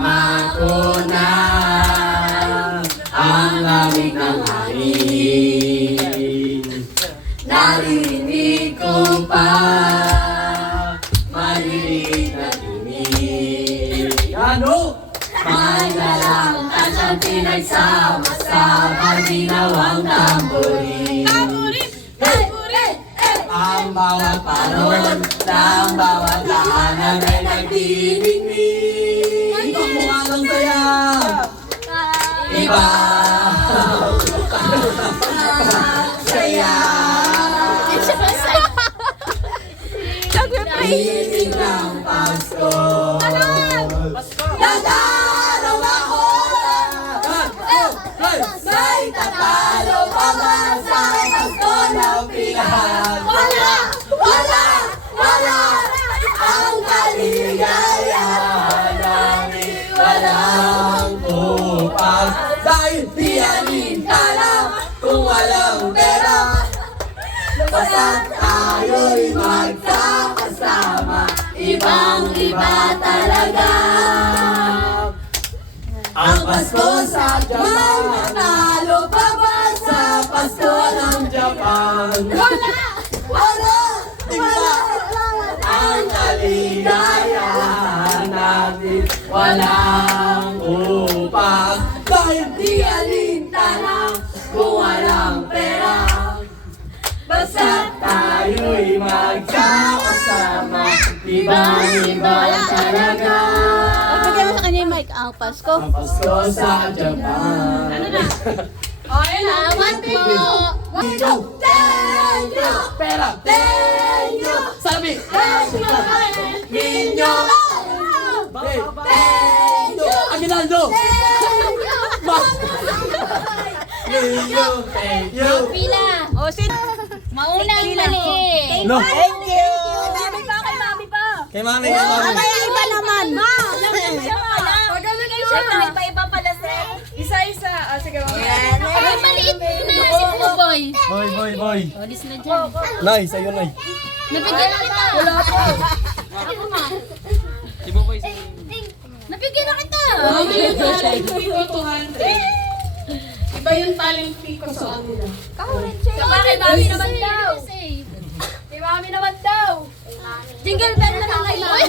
Naramdaman ko na ang lamig ng hangin. Narinig ko pa maliliit na tinig. Ano? Malalang tasyang pinagsama-sama ginawang tamborin. Ang bawat paron ng bawat tahanan ay nagdidingling. Ang mukha ng saya. Iba. Saya. Isip ng Pasko. Dadaraw ako. May tatalo pa ba sa Pasko ng Pinas? Wala! Ang kaligayahan namin walang upas. Dahil di alintana kung walang pera. Basta tayo'y magkakasama, ibang-iba talaga. Ang Pasko sa Japan, natalo pa ba sa Pasko ng Japan? Wala! Ang kaligayahan natin walang upas. Dahil di alintana kung walang pera. Basta tayo'y magkakasama, ibang-iba talaga. Bigyan mo sa kanya yung mic. Ang Pasko. Ang Pasko sa Japan. Ano na? Ayun na. Salamat po. Thank you! Pera! Thank you! Sabi! Thank you! Ninyo! Thank you! Aguinaldo! Ninyo! Thank you! Pila. O, sin... Maunang mali. No! Thank you! Mami pa, kay mami pa. Kay mami, kay mami. Kaya iba naman. Siyempre, iba-iba pala, Sek. Isa-isa. Sige, mami. Ay, maliit na si Buboy. Boy. O, dis na dyan. Nay, sa'yo, Nay. Nabigyan na kita. Wala po. Ako ma. Si Boboy, Nabigyan na kita. Iba yung talent ko sa kanila. Kay mami naman daw. Kay mami naman daw. Jingle bell na lang kay mami.